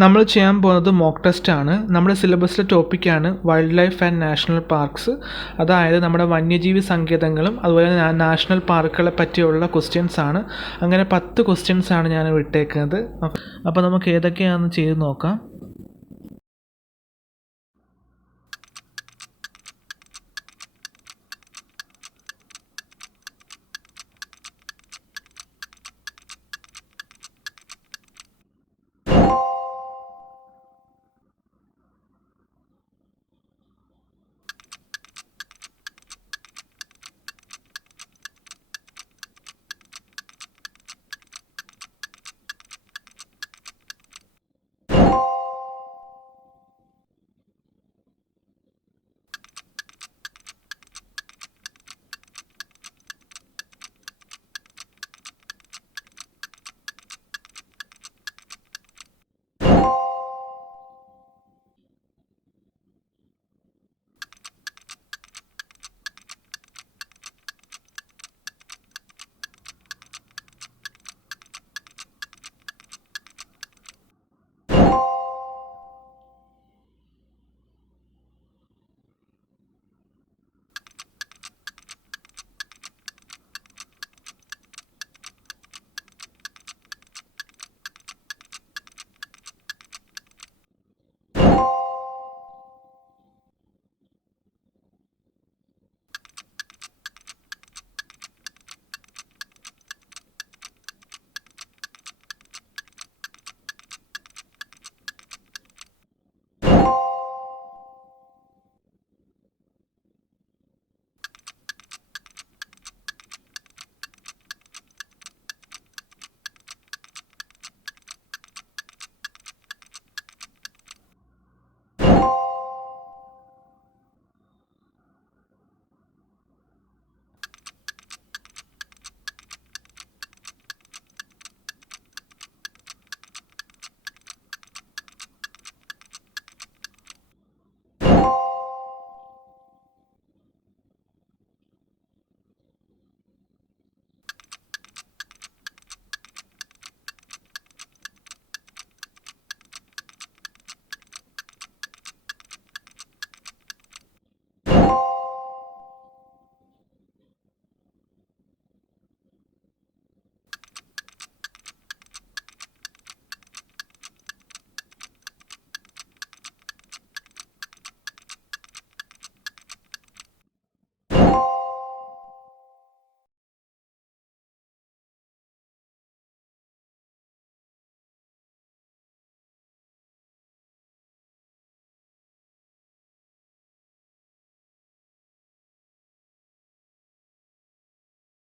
നമ്മൾ ചെയ്യാൻ പോകുന്നത് മോക്ക് ടെസ്റ്റ് ആണ്. നമ്മുടെ സിലബസിലെ ടോപ്പിക്കാണ് wild life and national parks. അതായത് നമ്മുടെ വന്യജീവി സങ്കേതങ്ങളും അതുപോലെ നാഷണൽ പാർക്കുകളെ പറ്റിയുള്ള ക്വസ്റ്റ്യൻസ് ആണ്. അങ്ങനെ 10 ക്വസ്റ്റ്യൻസ് ആണ് ഞാൻ വിട്ടേക്കുന്നത്. അപ്പോൾ നമുക്ക് ഏതൊക്കെയാണെന്ന് ചെയ്ത് നോക്കാം.